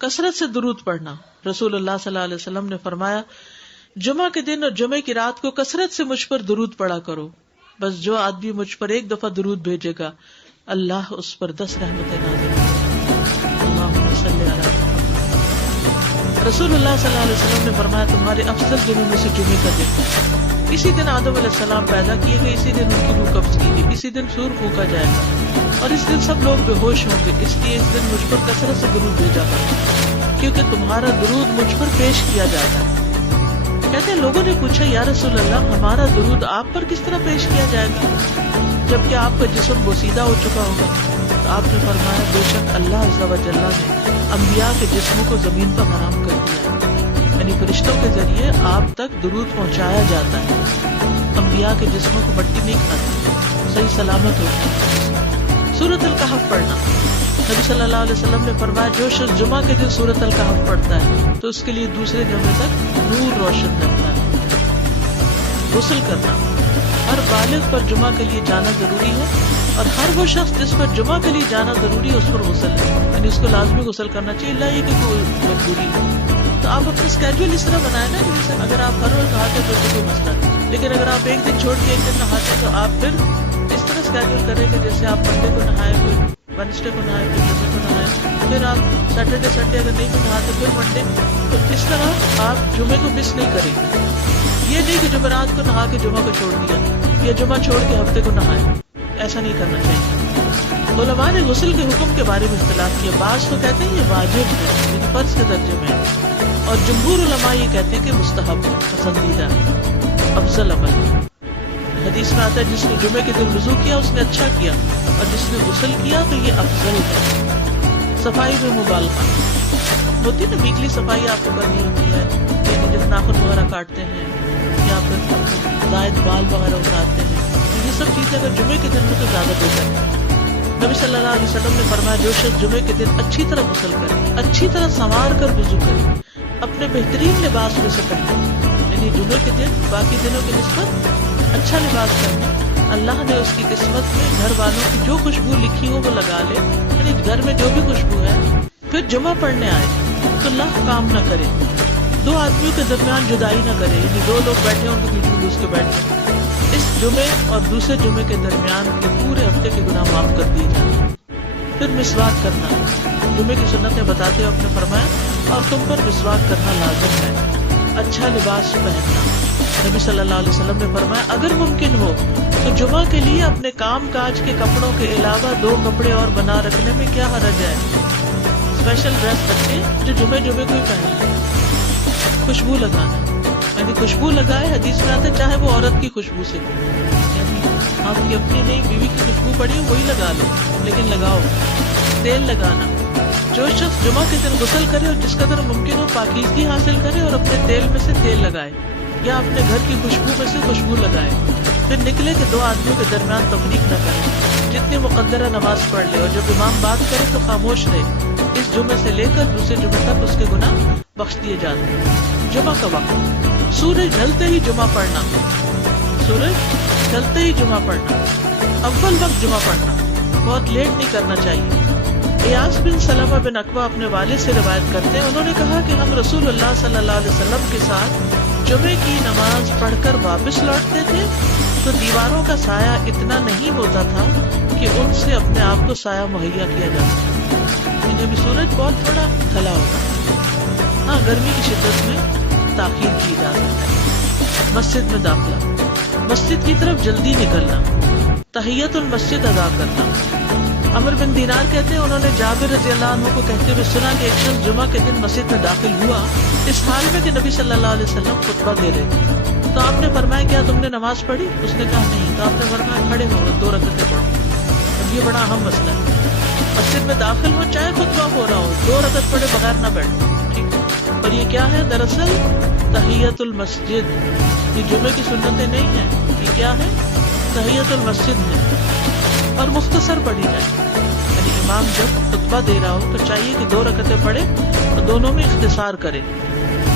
کثرت سے درود پڑھنا. رسول اللہ صلی اللہ علیہ وسلم نے فرمایا جمعہ کے دن اور جمعے کی رات کو کثرت سے مجھ پر درود پڑھا کرو. بس جو آدمی مجھ پر ایک دفعہ درود بھیجے گا اللہ اس پر 10 رحمتیں نازل کرے. اللہم صلی علی محمد. رسول اللہ صلی اللہ علیہ وسلم نے فرمایا تمہارے افضل دنوں میں سے جمعے کا دن ہے. اسی دن آدم علیہ السلام پیدا کیے گئے, اسی دن ان کی روح قبض کی گئی, اسی دن سور پھونکا جائے گا اور اس دن سب لوگ بے ہوش ہوں گے. اس لیے اس دن مجھ پر کثرت سے درود بھیجا کرو کیونکہ تمہارا درود مجھ پر پیش کیا جاتا ہے. کہتے ہیں لوگوں نے پوچھا یا رسول اللہ ہمارا درود آپ پر کس طرح پیش کیا جائے گا جبکہ آپ کا جسم بوسیدہ ہو چکا ہوگا؟ تو آپ نے فرمایا بے شک اللہ عز و جل نے انبیاء کے جسموں کو زمین پر حرام کر دیا ہے, یعنی فرشتوں کے ذریعے آپ تک درود پہنچایا جاتا ہے. انبیاء کے جسموں کو مٹی نہیں کھاتی, صحیح سلامت ہوتی ہے. سورۃ الکہف پڑھنا. نبی صلی اللہ علیہ وسلم نے فرمایا جو شخص جمعہ کے دن سورۃ الکہف پڑھتا ہے تو اس کے لیے دوسرے جمعے تک نور روشن رہتا ہے. غسل کرنا. ہر بالغ پر جمعہ کے لیے جانا ضروری ہے اور ہر وہ شخص جس پر جمعہ کے لیے جانا ضروری ہے اس پر غسل ہے, یعنی اس کو لازمی غسل کرنا چاہیے, اللہ یہ کہ کوئی مجبوری ہو. تو آپ اپنا اسکیجول اس طرح بنائیں نا کہ جیسے اگر آپ ہر روز نہاتے تو کوئی مسئلہ نہیں, لیکن اگر آپ ایک دن چھوڑ کے ایک دن نہاتے تو آپ پھر اس طرح اسکیجول کریں کہ جیسے آپ منڈے کو نہائے, پھر وینسڈے کو نہائے, پھر جمعے کو نہائے, پھر آپ سیٹرڈے سنڈے اگر نہیں بھی نہاتے پھر منڈے. تو اس طرح آپ جمعے کو مس نہیں کریں گے. یہ نہیں کہ جمعرات کو نہا کے جمعہ کو چھوڑ دیا یا جمعہ چھوڑ کے ہفتے کو نہائے, ایسا نہیں کرنا چاہیے. علماء نے غسل کے حکم کے بارے میں اختلاف کیا. بعض تو کہتے ہیں یہ واجب ہے, یعنی فرض کے درجے میں ہے, اور جمہور علماء یہ کہتے ہیں کہ مستحب ہے, پسندیدہ ہے, افضل عمل ہے. حدیث میں آتا ہے جس نے جمعے کے دن وضو کیا اس نے اچھا کیا, اور جس نے غسل کیا تو یہ افضل ہے. صفائی میں مبالغہ ہوتی ہے نا, ویکلی صفائی آپ کو کرنی ہوتی ہے, یعنی جب ناخن وغیرہ کاٹتے ہیں یا پھر زائد بال وغیرہ اتارتے ہیں, یہ سب چیزیں اگر جمعے کے دن میں تو زیادہ بہتر ہے. نبی صلی اللہ علیہ وسلم نے فرمایا جو شخص جمعے کے دن اچھی طرح غسل کرے, اچھی طرح سنوار کر وضو کرے, اپنے بہترین لباس میں سے پہنے, یعنی جمعے کے دن باقی دنوں کی نسبت اچھا لباس پہنے, اللہ نے اس کی قسمت میں گھر والوں کی جو خوشبو لکھی ہو وہ لگا لے, یعنی گھر میں جو بھی خوشبو ہے, پھر جمعہ پڑھنے آئے تو اللہ کام نہ کرے, 2 آدمیوں کے درمیان جدائی نہ کرے, یعنی 2 لوگ بیٹھے ان کے بیچ میں گھس کے بیٹھے. اس جمعے اور دوسرے جمعے کے درمیان کے پورے ہفتے کے گناہ معاف کر دیے جاتے. پھر مسواک کرنا. جمعے کی سنتیں بتاتے ہوئے آپ نے فرمایا اور تم پر مسواک کرنا لازم ہے. اچھا لباس پہننا. نبی صلی اللہ علیہ وسلم نے فرمایا اگر ممکن ہو تو جمعہ کے لیے اپنے کام کاج کے کپڑوں کے علاوہ 2 کپڑے اور بنا رکھنے میں کیا حرج ہے. اسپیشل ڈریس رکھیں جو جمعے کو ہی پہن لیں. خوشبو لگانا, یعنی خوشبو لگائے, حدیث میں آتا ہے چاہے وہ عورت کی خوشبو سے, یعنی آپ کی اپنی نہیں بیوی کی خوشبو پڑی وہی لگا لو, لیکن لگاؤ. تیل لگانا. جو شخص جمعہ کے دن غسل کرے اور جس قدر ممکن ہو پاکیزگی حاصل کرے اور اپنے تیل میں سے تیل لگائے یا اپنے گھر کی خوشبو میں سے خوشبو لگائے, پھر نکلے کہ 2 آدمیوں کے درمیان تفریق نہ کرے, جتنی مقدرہ نماز پڑھ لے, اور جب امام بات کرے تو خاموش رہے. اس جمعے سے لے کر دوسرے جمعے تک اس کے گناہ بخش دیے جاتے ہیں. جمعہ کا وقت. سورج ڈھلتے ہی جمعہ پڑھنا. سورج ڈھلتے ہی جمعہ پڑھنا. اول وقت جمعہ پڑھنا, بہت لیٹ نہیں کرنا چاہیے. ایاس بن سلمہ بن عقبہ اپنے والد سے روایت کرتے ہیں, انہوں نے کہا کہ ہم رسول اللہ صلی اللہ علیہ وسلم کے ساتھ جمعے کی نماز پڑھ کر واپس لوٹتے تھے تو دیواروں کا سایہ اتنا نہیں ہوتا تھا کہ ان سے اپنے آپ کو سایہ مہیا کیا جا سکتا. یعنی سورج بہت تھوڑا ڈھلا ہوتا ہے. ہاں گرمی کی شدت میں تاخیر کی جا سکتا ہے. مسجد میں داخلہ. مسجد کی طرف جلدی نکلنا. تحیت المسجد ادا کرنا. عمر بن دینار کہتے ہیں انہوں نے جابر رضی اللہ عنہ کو کہتے ہوئے سنا کہ ایک شخص جمعہ کے دن مسجد میں داخل ہوا اس حال میں کہ نبی صلی اللہ علیہ وسلم خطبہ دے رہے تھے. تو آپ نے فرمایا کیا تم نے نماز پڑھی؟ اس نے کہا نہیں. تو آپ نے فرمایا کھڑے ہو 2 رکعتیں پڑھو. اب یہ بڑا اہم مسئلہ ہے. مسجد میں داخل ہو چاہے خطبہ ہو رہا ہو 2 رکعت پڑھے بغیر نہ بیٹھو. ٹھیک ہے. اور یہ کیا ہے؟ دراصل تحیت المسجد. یہ جمعے کی سنتیں نہیں ہیں, یہ کیا ہے؟ تحیت المسجد ہے. اور مختصر پڑھی جائے, یعنی امام جب خطبہ دے رہا ہو تو چاہیے کہ 2 رکعتیں پڑھے اور دونوں میں اختصار کرے.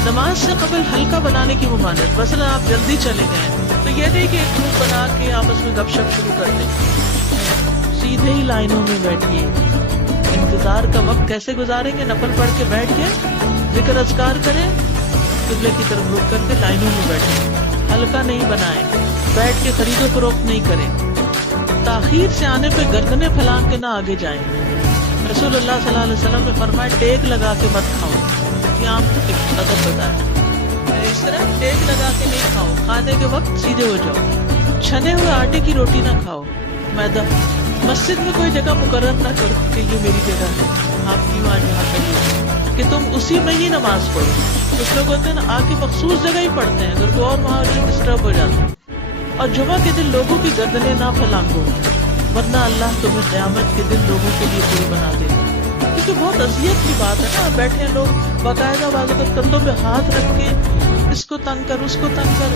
نماز سے قبل ہلکا بنانے کی ممانعت. مثلا آپ جلدی چلے گئے تو یہ نہیں کہ ایک گروپ بنا کے آپس میں گپ شپ شروع کر دیں. سیدھے ہی لائنوں میں بیٹھیے, انتظار کا وقت کیسے گزاریں گے؟ نفل پڑھ کے بیٹھ کے ذکر اذکار کریں، قبلے کی طرف رک کر کے لائنوں میں بیٹھیں، حلقہ نہیں بنائیں، بیٹھ کے خرید و فروخت نہیں کریں، تاخیر سے آنے پہ گردنیں پھلانگ کے نہ آگے جائیں۔ رسول اللہ صلی اللہ علیہ وسلم نے فرمایا ٹیک لگا کے مت کھاؤ، یہ عام ادب بتایا، اس طرح ٹیک لگا کے نہیں کھاؤ، کھانے کے وقت سیدھے ہو جاؤ، چھنے ہوئے آٹے کی روٹی نہ کھاؤ، میدا۔ مسجد میں کوئی جگہ مقرر نہ کرو کہ یہ میری جگہ ہے، آپ کیوں آج یہاں کریے کہ تم اسی میں ہی نماز پڑھو۔ کچھ لوگ ہوتے ہیں نا، آ کے مخصوص جگہ ہی پڑھتے ہیں، اگر کوئی اور وہاں ڈسٹرب ہو جاتا ہے۔ اور جمعہ کے دن لوگوں کی گردنیں نہ پھلانگو، ورنہ اللہ تمہیں قیامت کے دن لوگوں کے لیے پوری بنا دے گا۔ کیونکہ بہت اذیت کی بات ہے نا، بیٹھے ہیں لوگ باقاعدہ بازو کا کندھوں پہ ہاتھ رکھ کے اس کو تنگ کر اس کو تنگ کر،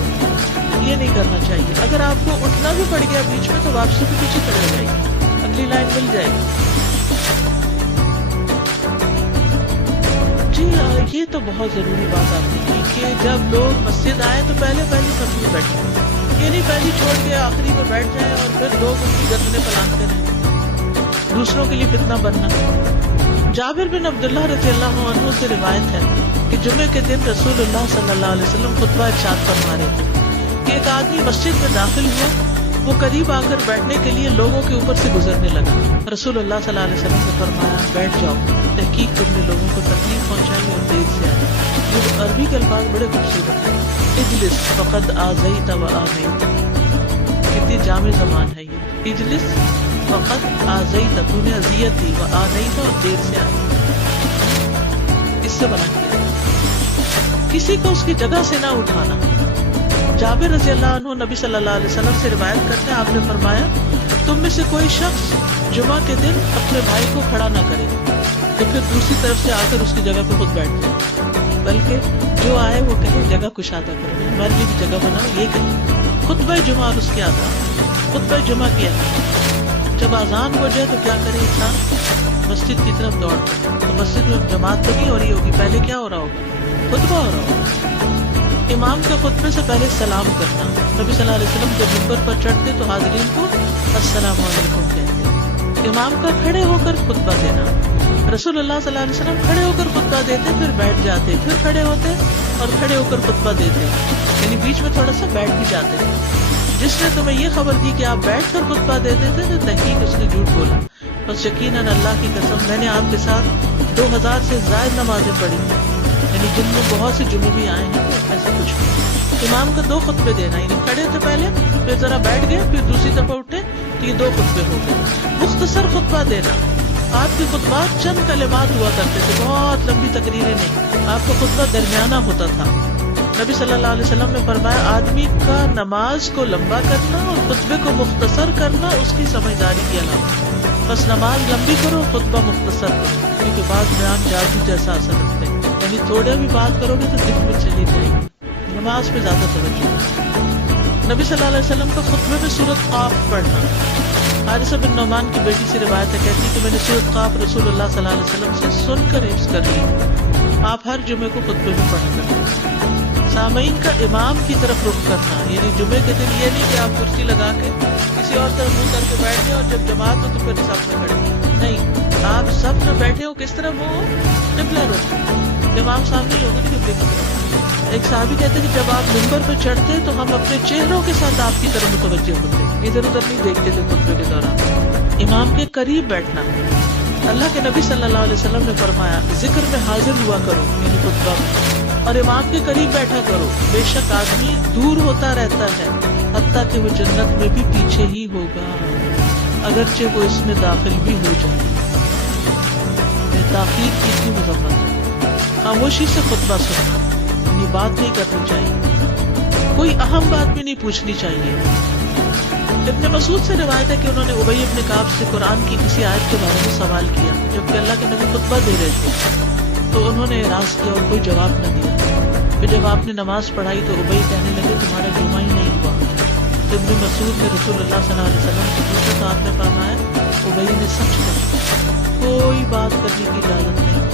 یہ نہیں کرنا چاہیے۔ اگر آپ کو اٹھنا بھی پڑ گیا بیچ میں تو واپسی کے پیچھے کھڑے ہو جائیے، اگلی لائن مل جائے گی۔ جی یہ تو بہت ضروری بات آپ نے کی کہ جب لوگ مسجد آئے تو پہلی صف میں بیٹھے، یہ نہیں پہلی چھوڑ کے آخری میں بیٹھ جائیں اور پھر لوگ ان کی گردنیں پھلانگتے رہیں، دوسروں کے لیے فتنہ بننا۔ جابر بن عبداللہ رضی اللہ عنہ سے روایت ہے کہ جمعے کے دن رسول اللہ صلی اللہ علیہ وسلم خطبہ ارشاد فرما رہے تھے کہ ایک آدمی مسجد میں داخل ہوا، وہ قریب آ کر بیٹھنے کے لیے لوگوں کے اوپر سے گزرنے لگا۔ رسول اللہ صلی اللہ علیہ وسلم نے فرمایا بیٹھ جاؤ، تحقیق تم نے لوگوں کو تکلیف پہنچائی اور دیر سے آئی۔ یہ عربی کے الفاظ بڑے خوبصورت ہیں، اجلس فقد آذیت و آمیت، کتنی جامع زبان ہے یہ، اجلس فقط آذیت، تو نے اذیت دی، و آنیت، اور دیر سے آئی، اس سے بنا کیا کسی کو اس کی جگہ سے نہ اٹھانا۔ جابر رضی اللہ عنہ نبی صلی اللہ علیہ وسلم سے روایت کرتے ہیں، آپ نے فرمایا تم میں سے کوئی شخص جمعہ کے دن اپنے بھائی کو کھڑا نہ کرے کہ پھر دوسری طرف سے آ کر اس کی جگہ پہ خود بیٹھ جائے، بلکہ جو آئے وہ کہے جگہ کشادہ کرو، ہمارے لیے بھی جگہ بناؤ، یہ کہے۔ خطبہ جمعہ اور اس کے آداب۔ خطبہ جمعہ کیا ہے؟ جب اذان ہو جائے تو کیا کرے انسان؟ مسجد کی طرف دوڑ پڑے۔ تو مسجد میں جماعت تو نہیں ہو رہی ہوگی، پہلے کیا ہو رہا ہوگا؟ خطبہ ہو رہا ہوگا۔ امام کے خطبے سے پہلے سلام کرنا۔ نبی صلی اللہ علیہ وسلم جب منبر پر چڑھتے تو حاضرین کو السلام علیکم کہتے۔ امام کا کھڑے ہو کر خطبہ دینا۔ رسول اللہ صلی اللہ علیہ وسلم کھڑے ہو کر خطبہ دیتے، پھر بیٹھ جاتے، پھر کھڑے ہوتے اور کھڑے ہو کر خطبہ دیتے، یعنی بیچ میں تھوڑا سا بیٹھ بھی جاتے۔ جس نے تمہیں یہ خبر دی کہ آپ بیٹھ کر خطبہ دیتے تھے تو تحقیق اس نے جھوٹ بولا، بس یقیناً اللہ کی قسم میں نے آپ کے ساتھ 2000 سے زائد نمازیں پڑھی، یعنی جن میں بہت سے جمعے بھی آئے ہیں، تو ایسا کچھ نہیں۔ امام کو 2 خطبے دینا، یعنی کھڑے تھے پہلے، پھر ذرا بیٹھ گئے، پھر دوسری دفعہ اٹھے تو یہ 2 خطبے ہو گئے۔ مختصر خطبہ دینا۔ آپ کے خطبات چند کلمات ہوا کرتے تھے، بہت لمبی تقریریں نہیں، آپ کا خطبہ درمیانہ ہوتا تھا۔ نبی صلی اللہ علیہ وسلم نے فرمایا آدمی کا نماز کو لمبا کرنا اور خطبے کو مختصر کرنا اس کی سمجھداری کی علامت۔ بس نماز لمبی کرو، خطبہ مختصر کرو، کیونکہ بعض بیان جادو جیسا اثر رکھتے ہیں، یعنی تھوڑے بھی بات کرو گے تو دل میں چلی جائے گی۔ نماز پہ زیادہ توجہ۔ نبی صلی اللہ علیہ وسلم کا خطبے میں سورۃ قاف پڑھنا۔ حارثہ بن نعمان کی بیٹی سے روایت ہے، کہتی کہ میں نے سورۃ قاف رسول اللہ صلی اللہ علیہ وسلم سے سن کر حفظ کر لی۔ آپ ہر جمعے کو خطبے میں پڑھا کرتے۔ سامعین کا امام کی طرف رخ کرنا، یعنی جمعے کے دن یہ نہیں کہ آپ کرسی لگا کے کسی اور طرف منہ کر کے بیٹھ گئے اور جب جماعت ہو تو پھر سب میں کھڑے، نہیں، آپ سب میں بیٹھے ہو، کس طرف ہو؟ قبلہ رخ، امام سامنے ہی ہوگا قبلے کی طرف۔ ایک صحابی کہتے کہ جب آپ منبر پہ چڑھتے تو ہم اپنے چہروں کے ساتھ آپ کی طرف متوجہ ہوتے، ادھر ادھر نہیں دیکھتے تھے خطبے کے دوران۔ امام کے قریب بیٹھنا۔ اللہ کے نبی صلی اللہ علیہ وسلم نے فرمایا ذکر میں حاضر ہوا کرو، یعنی خطبہ میں، اور امام کے قریب بیٹھا کرو، بے شک آدمی دور ہوتا رہتا ہے حتیٰ کہ وہ جنت میں بھی پیچھے ہی ہوگا، اگرچہ وہ اس میں داخل بھی ہو جائے۔ تاخیر کی اتنی مذمت ہے۔ خاموشی سے خطبہ سننا، یعنی بات نہیں کرنی چاہیے، کوئی اہم بات بھی نہیں پوچھنی چاہیے۔ ابن مسعود سے روایت ہے کہ انہوں نے ابی بن کعب سے قرآن کی کسی آیت کے بارے میں سوال کیا، جبکہ اللہ کے نبی خطبہ دے رہے تھے، تو انہوں نے اعراض کیا اور کوئی جواب نہ دیا۔ پھر جب آپ نے نماز پڑھائی تو ابی کہنے لگے تمہارا جمعہ ہی نہیں ہوا۔ تو ابن مسعود نے رسول اللہ صلی اللہ علیہ وسلم سے پوچھا تو آپ نے فرمایا ابی نے سچ کہا، کوئی بات کرنے کی اجازت نہیں،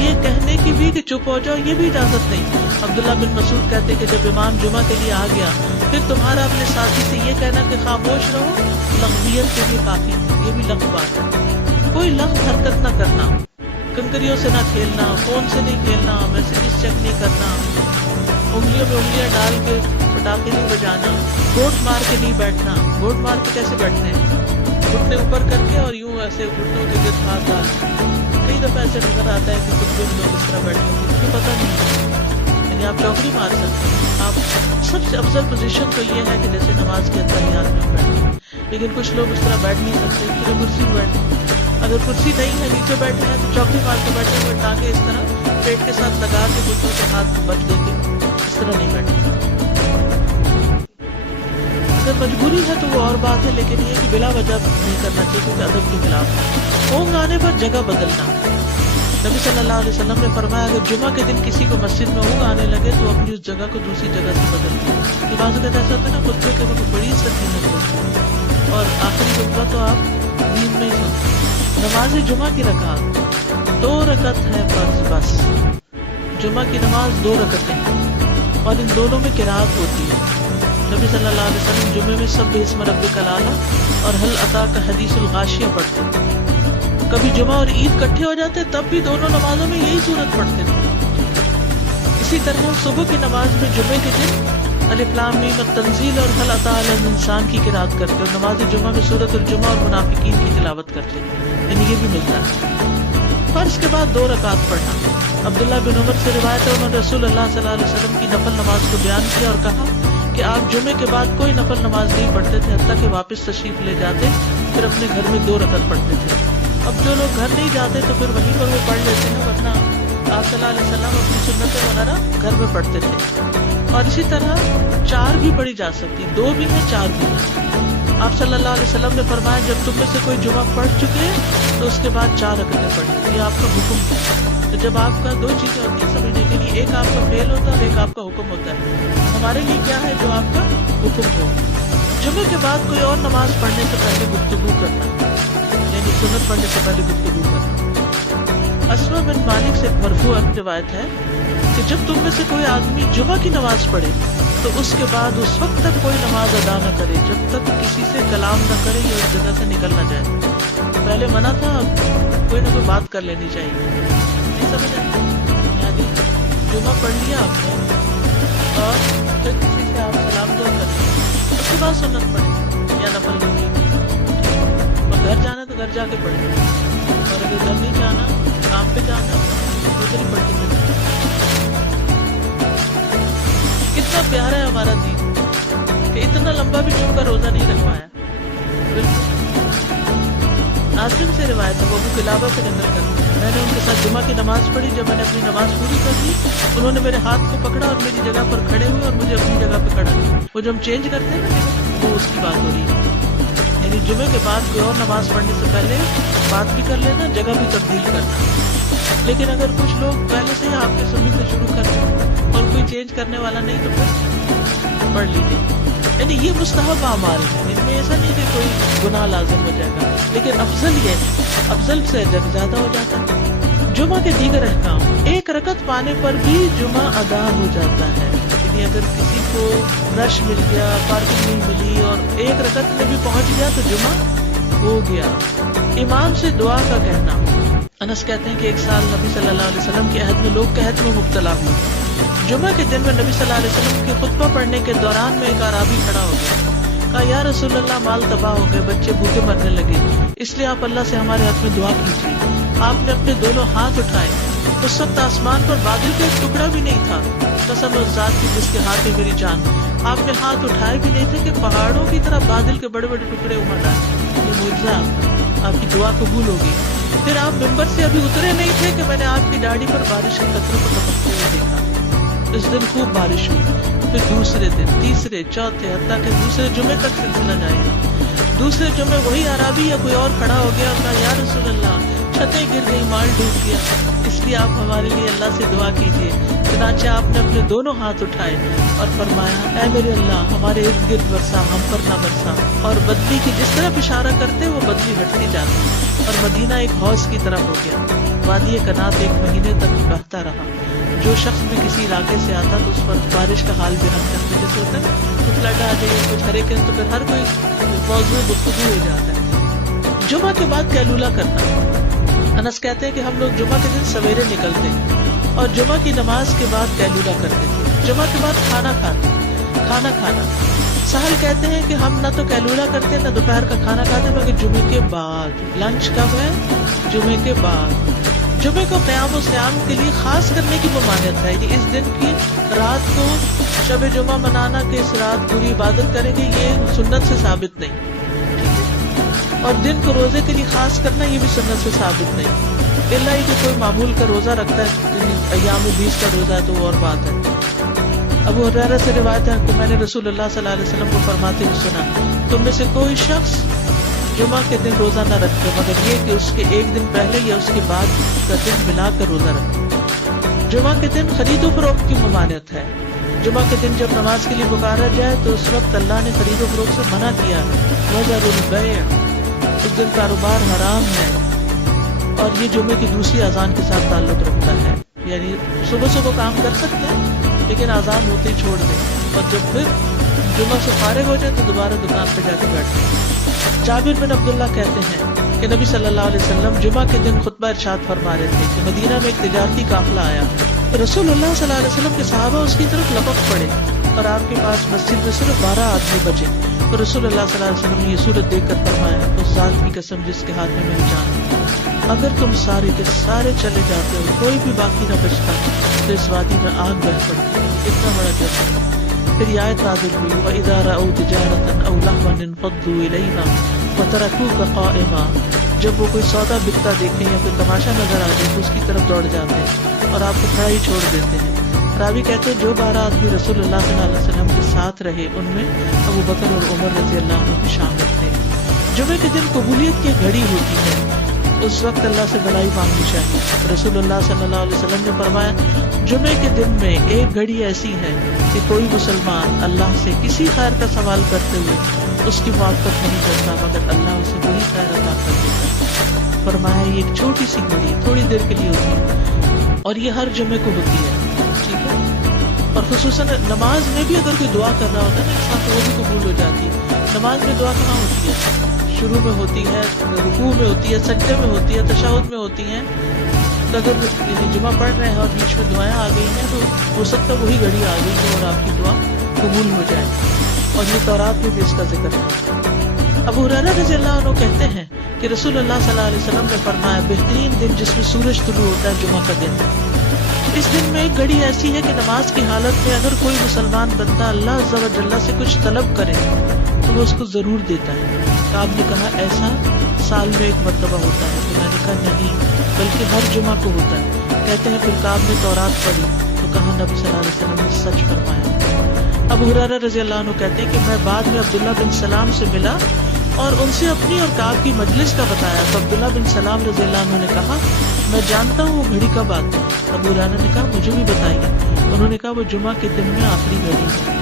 یہ کہنے کی بھی کہ چپ ہو جاؤ یہ بھی اجازت نہیں۔ عبداللہ بن مسعود کہتے کہ جب امام جمعہ کے لیے آ گیا پھر تمہارا اپنے ساتھی سے یہ کہنا کہ خاموش رہو لغویت کے لیے کافی، یہ بھی لغو بات ہے۔ کوئی لغو حرکت نہ کرنا، کنکریوں سے نہ کھیلنا، فون سے نہیں کھیلنا، میسیجز چیک نہیں کرنا، انگلیوں میں انگلیاں ڈال کے پٹاخے نہیں بجانا، گھوٹ مار کے نہیں بیٹھنا۔ گھوٹ مار کے کیسے بیٹھتے ہیں؟ گھٹنے اوپر کر کے اور یوں ایسے گھٹنوں کے گرد ہاتھ ڈال کے۔ کئی دفعہ ایسے نظر آتا ہے کہ خطبے میں لوگ اس طرح بیٹھے ہوتے ہیں، مجھے پتہ نہیں، یعنی آپ چوکڑی مار سکتے ہیں۔ آپ سب سے افضل پوزیشن تو یہ ہے کہ جیسے نماز کے اتحیات میں بیٹھے، لیکن کچھ لوگ اس طرح بیٹھ نہیں سکتے، پھر کرسی میں بیٹھے۔ اگر کرسی نہیں ہے، نیچے بیٹھے ہیں تو چوکڑی مار کے بیٹھے ہوئے، ٹانگیں اس طرح پیٹ کے ساتھ لگا کے گھٹنوں کے ہاتھ بچ دے کے اس طرح نہیں بیٹھے۔ اگر مجبوری ہے تو وہ اور بات ہے، لیکن یہ کہ بلا وجہ نہیں کرنا چاہیے کیونکہ ادب کے خلاف ہے۔ اونگ آنے پر جگہ بدلنا، نبی صلی اللہ علیہ وسلم نے فرمایا اگر جمعہ کے دن کسی کو مسجد میں اونگ آنے لگے تو اپنی اس جگہ کو دوسری جگہ سے بدل دیں۔ تو بعض اوقات ایسا ہوتا ہے نا، خطبے کے وقت بڑی سکینت ہوتی ہے اور آخری خطبہ تو آپ نیند میں ہی سنتے ہیں۔ نماز جمعہ کی رکعت 2 رکعت ہے فرض، بس جمعہ کی نماز 2 رکعتیں، اور ان دونوں میں قرات ہوتی ہے۔ نبی صلی اللہ علیہ وسلم جمعے میں سبح اسم ربک الاعلی اور هل اتاک حدیث الغاشیہ پڑھتے تھے۔ کبھی جمعہ اور عید اکٹھے ہو جاتے تب بھی دونوں نمازوں میں یہی صورت پڑھتے تھے۔ اسی طرح صبح کی نماز میں جمعے کے دن الف لام میم التنزیل اور هل اتی علی الانسان کی قرات کرتے، اور نماز جمعہ میں سورۃ الجمعہ اور منافقین کی تلاوت کرتے، یعنی یہ بھی ملتا ہے۔ فرض کے بعد 2 رکعت پڑھنا، عبداللہ بن عمر سے روایت ہے انہوں نے رسول اللہ صلی اللہ علیہ وسلم کی نفل نماز کو بیان کیا اور کہا کہ آپ جمعے کے بعد کوئی نفل نماز نہیں پڑھتے تھے حتیٰ کہ واپس تشریف لے جاتے، پھر اپنے گھر میں 2 رکعت پڑھتے تھے۔ اب جو لوگ گھر نہیں جاتے تو پھر وہیں پر وہ پڑھ لیتے ہیں، ورنہ آپ صلی اللہ علیہ وسلم اپنی سنتیں وغیرہ گھر میں پڑھتے تھے۔ اور اسی طرح 4 بھی پڑھی جا سکتی، 2 بھی ہیں 4 بھی ہیں۔ آپ صلی اللہ علیہ وسلم نے فرمایا جب تم میں سے کوئی جمعہ پڑھ چکے تو اس کے بعد 4 رکعتیں پڑھیں، یہ آپ کا حکم ہے۔ تو جب آپ کا 2 چیزیں ہوتی ہیں سمجھنے کے لیے، ایک آپ کا فعل ہوتا ہے اور ایک آپ کا حکم ہوتا ہے۔ ہمارے لیے کیا ہے؟ جو آپ کا حکم ہو۔ جمعے کے بعد کوئی اور نماز پڑھنے سے پہلے گفتگو کرنا، یعنی سنت پڑھنے سے پہلے گفتگو کرنا۔ اسما بن مالک سے مرفوع روایت ہے کہ جب تم میں سے کوئی آدمی جمعہ کی نماز پڑھے تو اس کے بعد اس وقت تک کوئی نماز ادا نہ کرے جب تک کسی سے کلام نہ کرے یا اس جگہ سے نکل نہ جائے۔ پہلے منع تھا، اب کوئی نہ کوئی بات کر لینی چاہیے، نہیں سمجھ آئی؟ یعنی جمعہ پڑھ لیا آپ نے اور پھر کسی سے آپ سلام دعا کر لیں، اس کے بعد سنت پڑھیں یا نفل ہوگی، اور گھر جانا تو گھر جا کے پڑھیں، اور اگر گھر نہیں جانا، کام پہ جانا تو ادھر ہی پڑھ کے چلیں۔ کتنا پیارا ہے ہمارا دین کہ اتنا لمبا بھی چپ کا روزہ نہیں رکھوایا۔ بالکل عاصم سے روایت ہے، وہ ابو قلابہ سے نقل کرتے ہیں، میں نے ان کے ساتھ جمعہ کی نماز پڑھی، جب میں نے اپنی نماز پوری کر لی انہوں نے میرے ہاتھ کو پکڑا اور میری جگہ پر کھڑے ہوئے اور مجھے اپنی جگہ پہ کھڑا کیا۔ وہ جو ہم چینج کرتے ہیں نا، وہ اس کی بات ہو رہی ہے، یعنی جمعے کے بعد کوئی اور نماز پڑھنے سے پہلے بات بھی کر لینا، جگہ بھی تبدیل کرنا۔ لیکن اگر کچھ لوگ پہلے سے ہی آپ کے سنت سے شروع کرتے اور کوئی چینج کرنے والا نہیں تو پھر پڑھ لیجیے، یعنی یہ مستحب اعمال ہے، ان میں ایسا نہیں کہ کوئی گناہ لازم ہو جائے گا، لیکن افضل یہ افضل سے اجر زیادہ ہو جاتا ہے۔ جمعہ کے دیگر احکام، 1 رکعت پانے پر بھی جمعہ ادا ہو جاتا ہے، یعنی اگر کسی کو رش مل گیا، پارکنگ نہیں ملی اور 1 رکعت میں بھی پہنچ گیا تو جمعہ ہو گیا۔ امام سے دعا کا کہنا، انس کہتے ہیں کہ 1 سال نبی صلی اللہ علیہ وسلم کے عہد میں لوگ قحط میں مبتلا ہوئے۔ جمعہ کے دن میں نبی صلی اللہ علیہ وسلم کے خطبہ پڑھنے کے دوران میں ایک اعرابی کھڑا ہو گیا، کہا یا رسول اللہ مال تباہ ہو گئے، بچے بھوکے مرنے لگے، اس لیے آپ اللہ سے ہمارے حق میں دعا کیجیے۔ آپ نے اپنے دونوں ہاتھ اٹھائے، اس وقت آسمان پر بادل کا ایک ٹکڑا بھی نہیں تھا، قسم اس ذات کی جس کے ہاتھ میں میری جان۔ آپ نے ہاتھ اٹھائے بھی نہیں تھے کہ پہاڑوں کی طرح بادل کے بڑے بڑے ٹکڑے امڑ آئے۔ یہ معجزہ آپ کی دعا قبول ہوگی۔ پھر آپ ممبر سے ابھی اترے نہیں تھے کہ میں نے آپ کی داڑھی پر بارش کے قطروں کو ٹپکتے ہوئے دیکھا۔ اس دن خوب بارش ہوئی، پھر دوسرے دن، تیسرے، چوتھے، حتیٰ کہ دوسرے جمعے تک سلسلہ جاری۔ دوسرے جمعے وہی اعرابی یا کوئی اور کھڑا ہو گیا اور کہا یا رسول اللہ چھتیں گر گئی، مال ڈوب گیا، اس لیے آپ ہمارے لیے اللہ سے دعا کیجیے۔ چنانچہ آپ نے اپنے دونوں ہاتھ اٹھائے اور فرمایا اے میرے اللہ ہمارے ارد گرد برسا، ہم پر نہ برسا، اور بدلی کی جس طرف اشارہ کرتے وہ بدلی ہٹتی جاتی، اور مدینہ ایک حوض کی طرح ہو گیا۔ وادی کنات 1 مہینے تک بہتا رہا۔ جو شخص بھی کسی علاقے سے آتا تو اس پر بارش کا حال بیان کرتے، جیسے ہوتا ہے تو فلڈ آ جائے کچھ ہریکن، تو پھر ہر کوئی موضوع گفتگو ہو جاتا ہے۔ جمعہ کے بعد قیلولہ کرنا. انس کہتے ہیں کہ ہم لوگ جمعہ کے دن سویرے نکلتے اور جمعہ کی نماز کے بعد قیلولہ کرتے تھے. جمعہ کے بعد کھانا کھانا. سہل کہتے ہیں کہ ہم نہ تو قیلولہ کرتے نہ دوپہر کا کھانا کھاتے بلکہ جمعے کے بعد. لنچ کب ہے؟ جمعے کے بعد. جمعے کو قیام و سیام کے لیے خاص کرنے کی ممانعت ہے. اس دن کی رات کو شب جمعہ منانا کہ اس رات پوری عبادت کریں گے، یہ سنت سے ثابت نہیں. اور دن کو روزے کے لیے خاص کرنا یہ بھی سنت سے ثابت نہیں، الا کہ کوئی معمول کا روزہ رکھتا ہے، ایام 20 کا روزہ ہے تو وہ اور بات ہے. ابو ہریرہ سے روایت ہے کہ میں نے رسول اللہ صلی اللہ علیہ وسلم کو فرماتے ہوئے سنا، تم میں سے کوئی شخص جمعہ کے دن روزہ نہ رکھے مگر یہ کہ اس کے ایک دن پہلے یا اس کے بعد کا دن ملا کر روزہ رکھے. جمعہ کے دن خرید و فروخت کی ممانعت ہے. جمعہ کے دن جب نماز کے لیے پکارا جائے تو اس وقت اللہ نے خرید و فروخت سے منع کیا ہے. وذروا البیع، اس دن کاروبار حرام ہے. اور یہ جمعے کی دوسری اذان کے ساتھ تعلق رکھتا ہے، یعنی صبح کام کر سکتے ہیں لیکن اذان ہوتے ہی چھوڑ دیں، اور جب پھر جمعہ سے فارغ ہو جائے تو دوبارہ دکان پہ جا کے بیٹھیں. جابر بن عبداللہ کہتے ہیں کہ نبی صلی اللہ علیہ وسلم جمعہ کے دن خطبہ ارشاد فرما رہے تھے کہ مدینہ میں ایک تجارتی قافلہ آیا. رسول اللہ صلی اللہ علیہ وسلم کے صحابہ اس کی طرف لپک پڑے اور آپ کے پاس مسجد میں صرف 12 آدمی بچے. تو رسول اللہ صلی اللہ علیہ وسلم نے یہ صورت دیکھ کر فرمایا، اس ذات کی قسم جس کے ہاتھ میں میری جان ہے، اگر تم سارے کے سارے چلے جاتے ہو کوئی بھی باقی نہ بچتا تو اس وادی میں آگ بہہ پڑتی. اتنا بڑا جرم. پھر یہ آیت نازل ہوئی، وَإِذَا رَأَوْا تِجَارَةً أَوْ لَهْوًا انفضوا إِلَيْهَا وَتَرَكُوكَ قَائِمًا. جب وہ کوئی سودا بکتا دیکھیں یا کوئی تماشا نظر آ جائے تو اس کی طرف دوڑ جاتے ہیں اور آپ کو کھڑا ہی چھوڑ دیتے ہیں. راوی کہتے ہیں جو 12 آدمی رسول اللہ صلی اللہ علیہ وسلم کے ساتھ رہے ان میں ابو بکر اور عمر رضی اللہ عنہ بھی شامل تھے. جمعے کے دن قبولیت کی گھڑی ہوتی ہے، اس وقت اللہ سے بھلائی مانگنی چاہیے. رسول اللہ صلی اللہ علیہ وسلم نے فرمایا، جمعے کے دن میں ایک گھڑی ایسی ہے کہ کوئی مسلمان اللہ سے کسی خیر کا سوال کرتے ہوئے اس کی موافقت نہیں کرتا مگر اللہ اسے وہی خیر عطا کر دیتا ہے. فرمایا یہ ایک چھوٹی سی گھڑی تھوڑی دیر کے لیے ہوتی ہے اور یہ ہر جمعے کو ہوتی ہے. ٹھیک ہے. اور خصوصاً نماز میں بھی اگر کوئی دعا کر رہا ہوتا ہے نا انسان تو وہ بھی قبول ہو جاتی ہے. نماز میں دعا کہاں ہوتی ہے؟ شروع میں ہوتی ہے، رکوع میں ہوتی ہے، سجدے میں ہوتی ہے، تشہد میں ہوتی ہیں. تو اگر جمعہ پڑھ رہے ہیں اور بیچ میں دعائیں آ گئی ہیں تو ہو سکتا ہے وہی گھڑی آ گئی ہے اور آپ کی دعا قبول ہو جائے. اور یہ تورات میں بھی اس کا ذکر ہے. ابو ہریرہ رضی اللہ عنہ کہتے ہیں کہ رسول اللہ صلی اللہ علیہ وسلم نے فرمایا، بہترین دن جس میں سورج طلوع ہوتا ہے جمعہ کا دن ہے. اس دن میں ایک گھڑی ایسی ہے کہ نماز کی حالت میں اگر کوئی مسلمان بندہ اللہ عز و جل سے کچھ طلب کرے تو وہ اس کو ضرور دیتا ہے. کعب نے کہا ایسا سال میں ایک مرتبہ ہوتا ہے؟ تو میں نے کہا نہیں بلکہ ہر جمعہ کو ہوتا ہے. کہتے ہیں پھر کعب نے تورات پڑھی تو کہا نبی صلی اللہ علیہ وسلم نے سچ فرمایا. ابو ہریرہ رضی اللہ عنہ کہتے ہیں کہ میں بعد میں عبداللہ بن سلام سے ملا اور ان سے اپنی اور کعب کی مجلس کا بتایا تو عبداللہ بن سلام رضی اللہ عنہ نے کہا میں جانتا ہوں وہ گھڑی کب آتی ہے. ابو ہریرہ نے کہا مجھے بھی بتائیے. انہوں نے کہا وہ جمعہ کے دن میں آخری گھڑی ہے.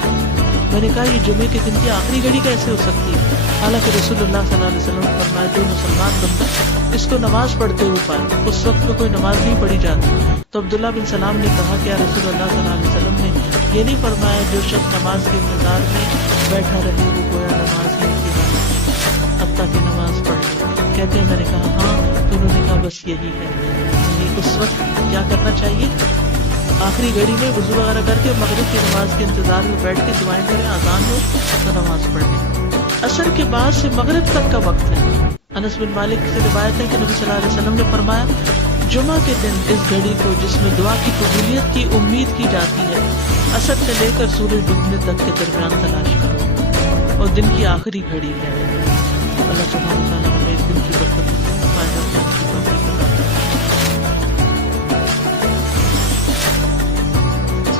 میں نے کہا یہ جمعے کے دن کی آخری گھڑی کیسے ہو سکتی ہے؟ حالانکہ رسول اللہ صلی اللہ علیہ وسلم نے فرمایا جو مسلمان بندہ اس کو نماز پڑھتے ہوئے پائے اس وقت میں کوئی نماز نہیں پڑھی جاتی. تو عبداللہ بن سلام نے کہا کہ رسول اللہ صلی اللہ علیہ وسلم نے یہ نہیں فرمایا جو شخص نماز کے انتظار میں بیٹھا رہے وہ گویا نماز ہی کی حالت حتیٰ کہ نماز پڑھ لے. کہتے ہیں میں نے کہا ہاں. تو انہوں نے کہا بس یہی ہے. یعنی اس وقت کیا کرنا چاہیے؟ آخری گھڑی میں وضو وغیرہ کر کے مغرب کی نماز کے انتظار میں بیٹھ کے دعائیں کریں، اذان ہو تو نماز پڑھ لیں. عصر کے بعد سے مغرب تک کا وقت ہے. انس بن مالک سے روایت ہے کہ نبی صلی اللہ علیہ وسلم نے فرمایا جمعہ کے دن اس گھڑی کو جس میں دعا کی قبولیت کی امید کی جاتی ہے عصر سے لے کر سورج ڈوبنے تک کے درمیان تلاش کرو اور دن کی آخری گھڑی ہے. اللہ سبحانہ وتعالیٰ ہمیں اس دن کی برکت سے فائدہ اٹھانے کی توفیق عطا فرمائے.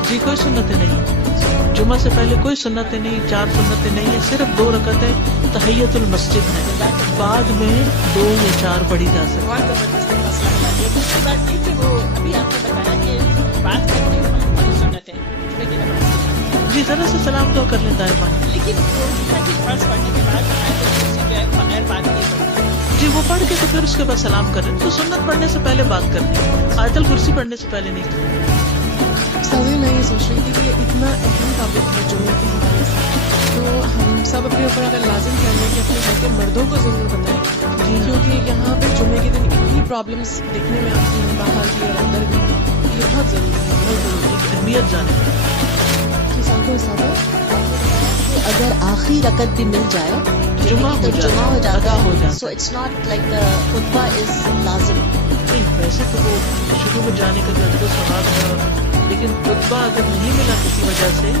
جی کوئی سنتیں نہیں جمعہ سے پہلے، کوئی سنتیں نہیں، 4 سنتیں نہیں ہیں، صرف 2 رکعتیں تحیت المسجد ہے. بعد میں 2 یا 4 پڑھی جا سکتی. دوسری بات یہ کہ وہ ابھی آپ نے بتایا کہ بات کرتے ہیں ہم بڑی سنتیں جی ذرا سے سلام تو کر لیں دائیں بائیں. لیکن وہ کہ فرض پڑھنے کے بعد جو ہے بغیر بات نہیں پڑھتی. جی وہ پڑھ کے تو پھر اس کے بعد سلام کریں. تو سنت پڑھنے سے پہلے بات کریں، آیت الکرسی پڑھنے سے پہلے نہیں کریں. سازی میں یہ سوچ رہی تھی کہ اتنا اہم ٹاپک ہے جمعے کے حوالے سے، تو ہم سب اپنے اوپر اگر لازم کر لیں کہ اپنے گھر کے مردوں کو ضرور بتائیں، کیونکہ یہاں پہ جمعے کے دن اتنی پرابلمس دیکھنے میں آتی ہیں باہر بھی اور اندر بھی، یہ بہت ضروری ہے، بہت ضروری ہے اہمیت جانے کہ سال کو حساب ہے. اگر آخری رکعت بھی مل جائے جمعہ تو جمعہ ہو جاتا ادا ہو ہے. جاتا so it's not like the خطبہ از لازم. نہیں، ویسے تو وہ شروع میں جانے کا جو اجر و ثواب ہے، لیکن خطبہ اگر نہیں ملا کسی وجہ سے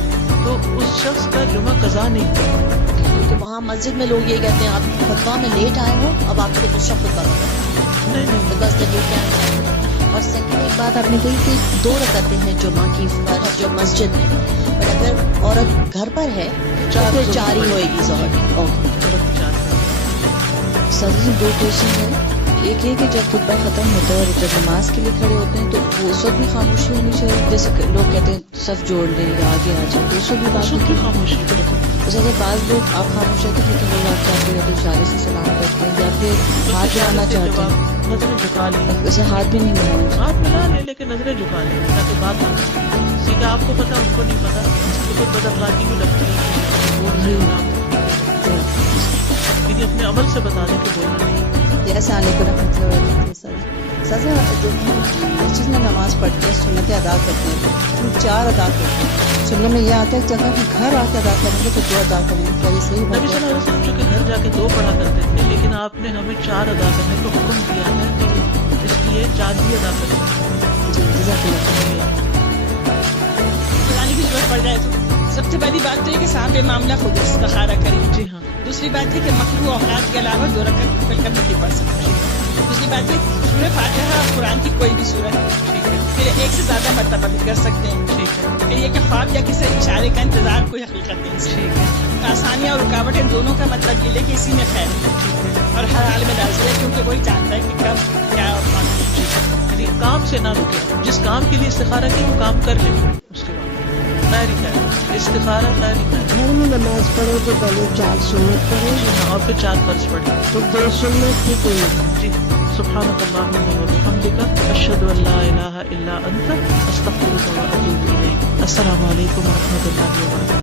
تو اس شخص کا جمعہ قضا نہیں ہوتا. کیونکہ وہاں مسجد میں لوگ یہ کہتے ہیں آپ خطبہ میں لیٹ آئے ہو، اب آپ کو دوسرا خطبہ کرنا نہیں نہیں بیکاز دیٹ یو کین. اور سیکنڈ ایک بات آپ نے کہی کہ 2 رکعتیں ہیں جمعہ کی فرض جو مسجد میں، بٹ اگر عورت گھر پر ہے تو پھر 4 ہی ہوئے گی ظہر. اوکے سر جی 2 کوشچن ہیں. ایک یہ کہ جب خطبہ ختم ہوتا ہے اور جب نماز کے لیے کھڑے ہوتے ہیں تو وہ اس وقت بھی خاموشی ہونی چاہیے، جیسے کہ لوگ کہتے ہیں صف جوڑ لیں یا آگے آ جائیں، تو اس وقت بھی بات کی خاموشی جیسے اگر بعض لوگ آپ خاموش رہتے ہیں لیکن لوگ آپ کے آتے ہیں تو اشارے سے سلام کرتے ہیں یا پھر ہاتھ ملانا چاہتے ہیں، نظریں جھکا لیں، ویسے ہاتھ بھی نہیں ملانا چاہیے. ہاتھ ملا لیں لیکن نظریں جھکا لیں تاکہ بات نہ سیکھا آپ کو پتا ان کو نہیں پتا، تو پھر بد اخلاقی بھی لگتی ہے کہ بول رہے ہیں آپ لیکن اپنے عمل سے بتا دیں کہ بولنا نہیں. السلام علیکم رحمۃ اللہ وبرکاتہ. سزا جب ہم مسجد میں نماز پڑھتے ہیں سنتیں ادا کرتے ہیں ہم 4 ادا کرتے ہیں. سننے میں یہ آتا ہے کہ اگر ہم گھر آ کے ادا کریں گے تو 2 ادا کریں گے، کیا یہ صحیح نبی بات صلی ہے؟ اللہ علیہ وسلم چونکہ گھر جا کے 2 پڑھا کرتے تھے، لیکن آپ نے ہمیں 4 ادا کرنے کا حکم دیا ہے تو اس لیے 4 بھی ادا کر سکتے جی جزاک اللہ خیر. بتانے کی ضرورت پڑ جائے تو سب سے پہلی بات تو یہ کہ صاحب معاملہ خود استخارہ کریں. جی ہاں. دوسری بات یہ کہ مکروہ اوقات کے علاوہ 2 رکعت نفل کبھی نہیں پڑھ سکتے. دوسری بات یہ سورہ فاتحہ قرآن کی کوئی بھی سورت ٹھیک ہے پھر 1 سے زیادہ مرتبہ بھی کر سکتے ہیں. ٹھیک ہے پھر یہ کہ خواب یا کسی اشارے کا انتظار کوئی حقیقت نہیں. ٹھیک ہے آسانیاں اور رکاوٹیں دونوں کا مطلب یہ ہے کہ اسی میں خیر ہے اور ہر حال میں راضی ہے کیونکہ وہی جانتا ہے کہ کب کیا اور یعنی کام سے نہ رکے، جس کام کے لیے استخارہ کی وہ کام کر لے، اس کے بعد خیر ہی خیر، استخارہ خیر ہی خیر. گھر میں نماز پڑھو تو پہلے 4 سنت پڑھو اور پھر 4 فرض پڑھیں. تو 2 سنت کی کوئی نہیں. جی سبحانک اللہم وبحمدک اشہد ان لا الہ الا انت استغفرک واتوب الیک. السلام علیکم ورحمۃ اللہ وبرکاتہ.